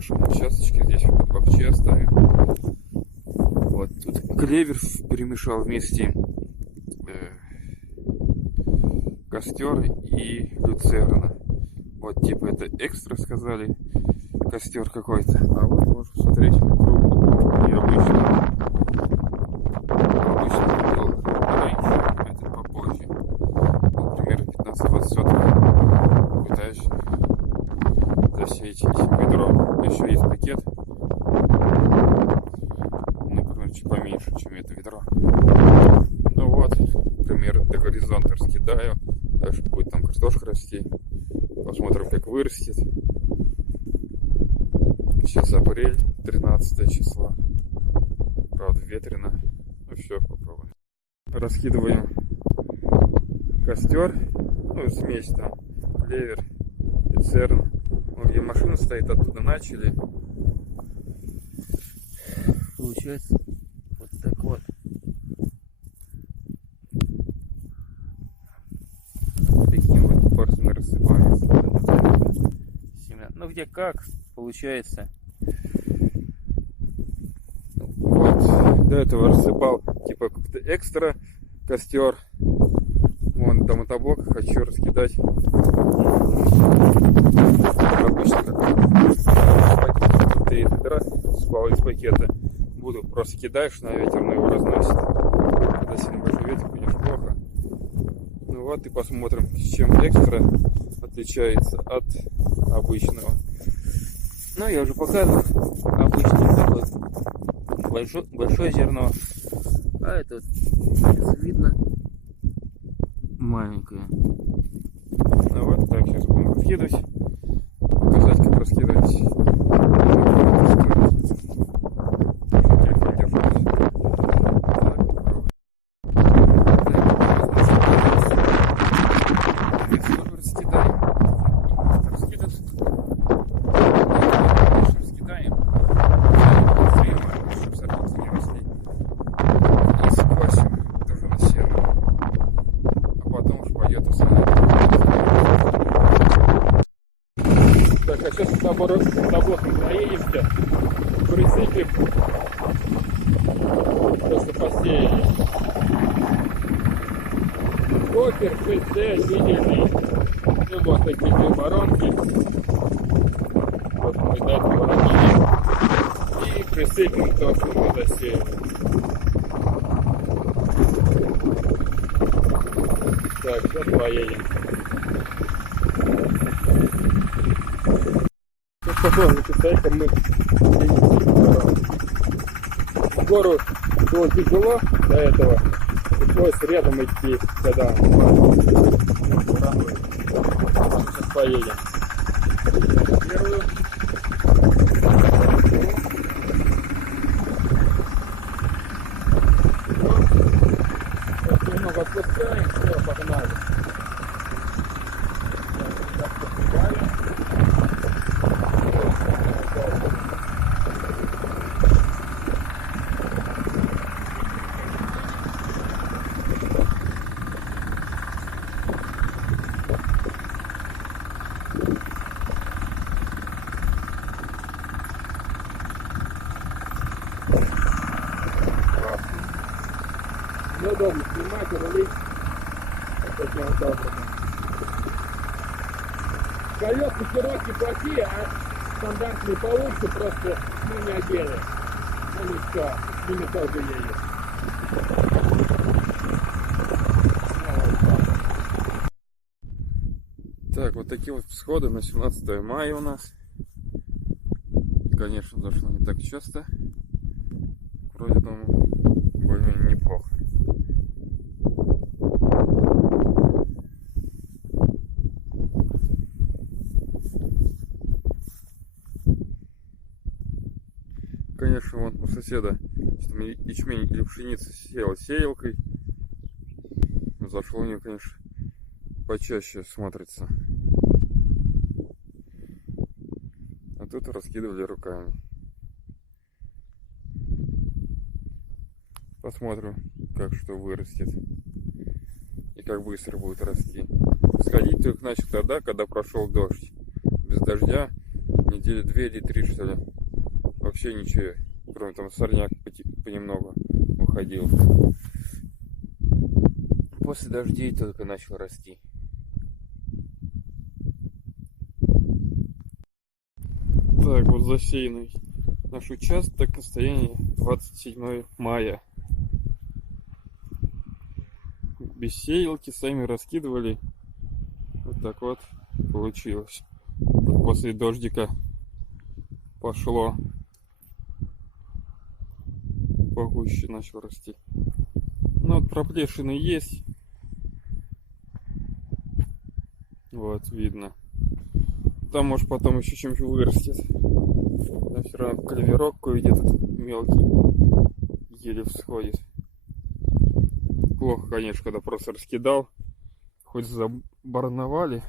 небольшом участочке. Здесь под бахчи оставим. Вот тут клевер перемешал вместе костер и люцерна. Вот типа это экстра сказали, костер какой-то. А вот можно посмотреть крупный и обычный. Обычно был раньше, этот попозже. Вот, примерно 15-20 соток. Пытаюсь засеять этим ведром. Еще есть пакет. Ну, примерно чуть поменьше, чем это ведро. Ну вот, примерно до горизонта раскидаю. Дальше будет там картошка расти. Посмотрим, как вырастет. Сейчас апрель, 13 числа. Правда, ветрено. Ну все, попробуем. Раскидываем костер. Ну, смесь там. Клевер, люцерн. Вот где машина стоит, оттуда начали. Получается вот так вот. Таким вот порциями рассыпается. Семена. Ну где как получается. Вот до этого рассыпал типа как-то экстра костер. Вон там мотоблок хочу раскидать. Обычно как 3 ведра спал из пакета. Буду просто кидаешь на ветер, но его разносит. Когда сильно большой ветер, конечно, плохо. Ну вот и посмотрим, чем экстра отличается от обычного. Ну, я уже показывал. Обычный такой большое зерно. А это вот сейчас видно маленькое. Ну вот так сейчас будем раскидывать. Показать, как раскидывать. Так, а сейчас наоборот проедемся, присыпем, просто посеяли. Копер, 6D, сидельный, ну вот такие две воронки. Вот мы до этого ранили. И присыпем то, что мы засеяли. Так, сейчас поедем. Потом, представляете, мы в гору было тяжело до этого, пришлось рядом идти, когда сейчас поедем. Первую. Сейчас немного отпускаем, все, погнали. Так, подпрыгали. Неудобно снимать и рулить вот таким вот образом. Колеса широкие плохие, а стандартные получше, просто не оделые. Ну ничего, с ними тоже едет. Так, вот такие вот всходы на 17 мая у нас. Конечно, зашло не так часто. Вроде думаю, более-менее неплохо. Конечно, вон у соседа ячмень или пшеница сеяла сеялкой. Зашло у нее, конечно, почаще смотрится. А тут раскидывали руками. Посмотрим, как что вырастет. И как быстро будет расти. Сходить только начал тогда, когда прошел дождь. Без дождя недели 2 или 3, что ли. Вообще ничего, кроме там сорняк понемногу уходил. После дождей только начал расти. Так, вот засеянный наш участок, состояние 27 мая. Без сеялки, сами раскидывали. Вот так вот получилось. После дождика пошло, погуще начал расти. Ну вот проплешины есть. Вот, видно. Там может потом еще чем-нибудь вырастет. Но все равно клеверок кое-где тут мелкий. Еле всходит. Плохо, конечно, когда просто раскидал. Хоть забарновали.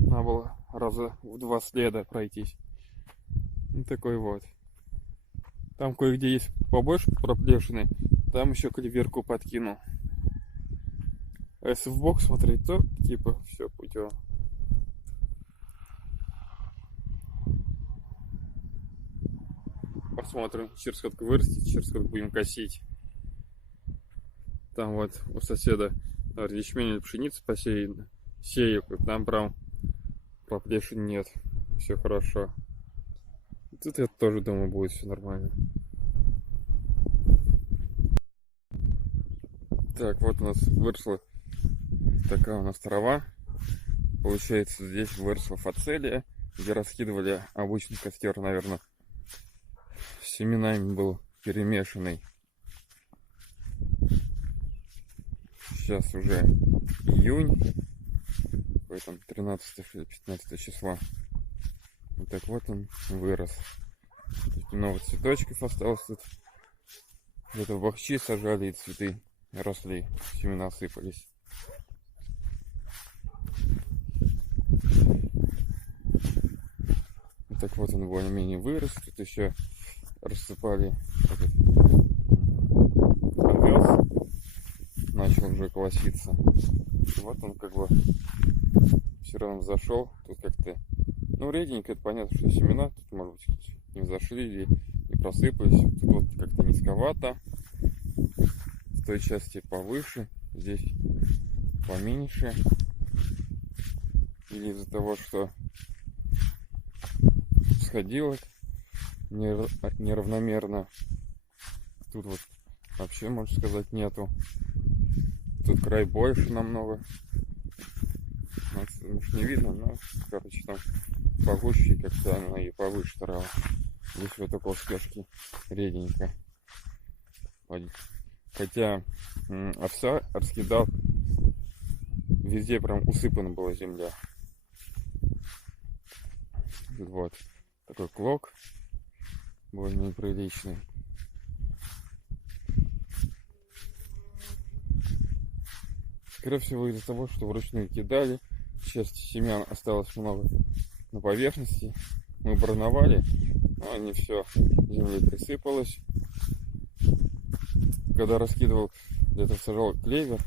Надо было раза в 2 следа пройтись. Ну такой вот. Там кое-где есть побольше проплешины. Там еще клеверку подкинул. А если в бок смотреть, то типа все путем. Посмотрим, через сколько вырастет, через сколько будем косить. Там вот у соседа ячмень или пшеница посеяна. Сею, там прям проплешин нет. Все хорошо. Тут я тоже думаю, будет все нормально. Так, вот у нас выросла такая у нас трава. Получается, здесь выросла фацелия, где раскидывали обычный костер, наверное, с семенами был перемешанный. Сейчас уже июнь, какой там 13 или 15 числа. Вот так вот он вырос. Много цветочков осталось тут. Где-то в бахчи сажали, и цветы росли, семена сыпались. Вот так вот он более-менее вырос. Тут еще рассыпали этот овес. Начал уже колоситься. И вот он как бы все равно зашел. Тут как-то, ну, реденько, это понятно, что семена тут, может быть, не взошли или не просыпались. Тут вот как-то низковато. В той части повыше, здесь поменьше. Или из-за того, что сходило неравномерно. Тут вот вообще, можно сказать, нету. Тут край больше намного. Может, не видно, но, короче, там погуще, как-то она и повыше старалась. Здесь вот около спешки реденько. Хотя овса раскидал, везде прям усыпана была земля. Вот такой клок более неприличный. Скорее всего, из-за того, что вручную кидали, сейчас семян осталось много на поверхности. Мы барновали, но не все землей присыпалось. Когда раскидывал, где-то сажал клевер,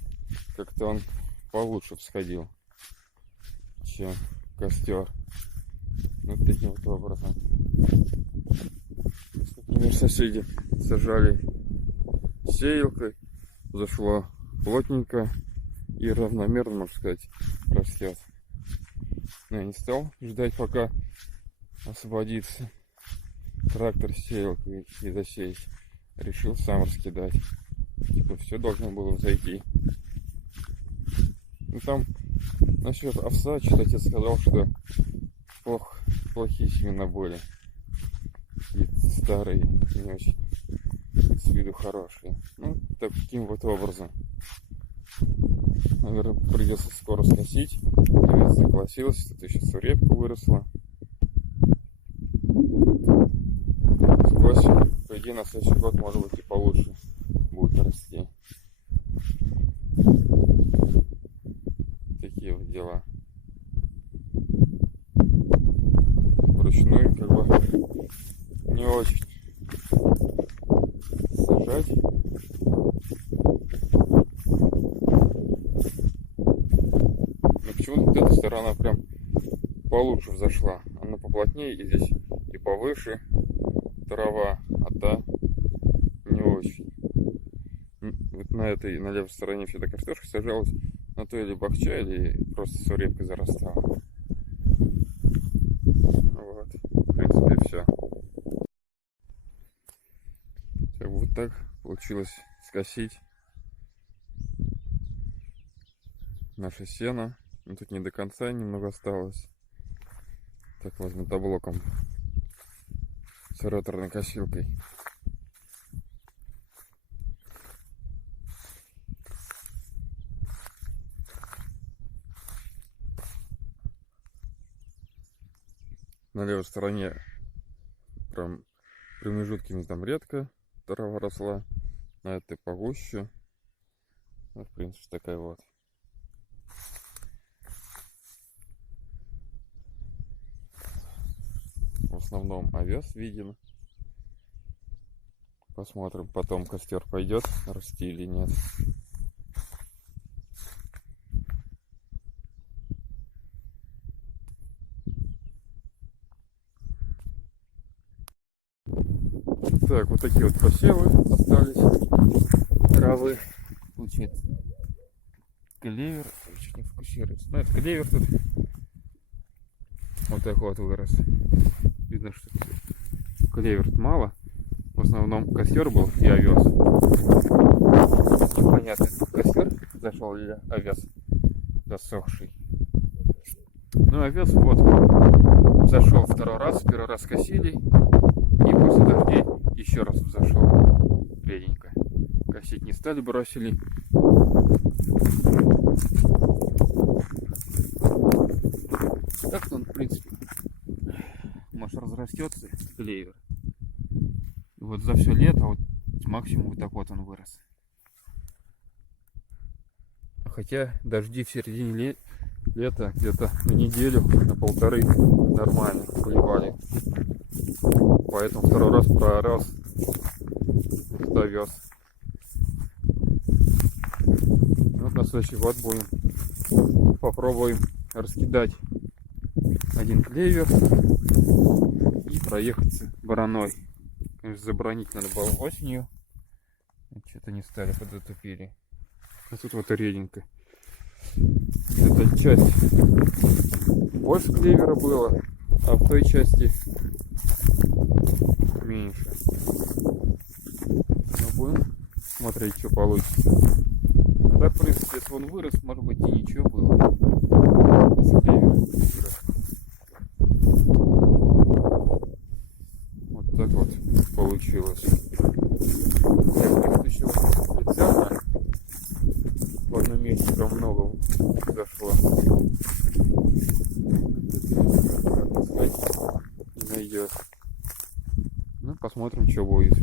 как-то он получше всходил, чем костер. Вот таким вот образом. Например, соседи сажали сеялкой, зашло плотненько и равномерно, можно сказать, растет. Но я не стал ждать, пока освободится трактор с сеялкой и засеять. Решил сам раскидать. Типа все должно было зайти. Ну там насчет овса, что-то отец сказал, что плохие семена были. И старые, не очень с виду хорошие. Ну, таким вот образом. Наверное, придется скоро скосить. Овец заколосилась, тут еще сурепка выросла. Сквозь, по идее, на следующий год, может быть, и получше будет расти. Такие вот дела. Вручную, как бы, не очень сажать. Но почему-то вот эта сторона прям получше взошла. она поплотнее, и здесь и повыше трава, а та не очень. Вот на этой, на левой стороне вся эта картошка сажалась, на той или бахча, или просто сурепкой зарастала. Вот, в принципе, все. Вот так получилось скосить наше сено. Ну, тут не до конца немного осталось. Так, возьму таблоком с роторной косилкой. На левой стороне прям промежутками там редко трава росла, на этой погуще. Ну, в принципе, такая вот. В основном овес виден. Посмотрим, потом костер пойдет расти или нет. Так, вот такие вот посевы остались. Травы. Получается клевер. Чуть не фокусируется. Ну, это клевер тут. Вот такой вот вырос. Видно, что клевер мало. В основном костер был и овес. Непонятно, костер зашел или овес засохший. Ну, овес вот зашел второй раз. Первый раз косили. И после дождей еще раз взошел реденько. Косить не стали, бросили. Так-то он, в принципе, может, разрастется, клевер. И вот за все лето вот максимум вот так вот он вырос. Хотя дожди в середине лета где-то на неделю, на полторы нормально поливали. Поэтому второй раз пророс, довез. Вот на следующий год попробуем раскидать один клевер и проехаться вороной. Конечно, забронить надо было осенью. Что-то не стали, подзатупили. А тут вот реденько. Эта часть больше клевера было, а в той части меньше. Но будем смотреть, что получится. А так, в принципе, если он вырос, может быть, и ничего было. Если клевер вырос. Вот так вот получилось. Еще специально в одном месте прям много зашло. Как искать не найдешь. Ну, посмотрим, что будет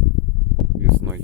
весной.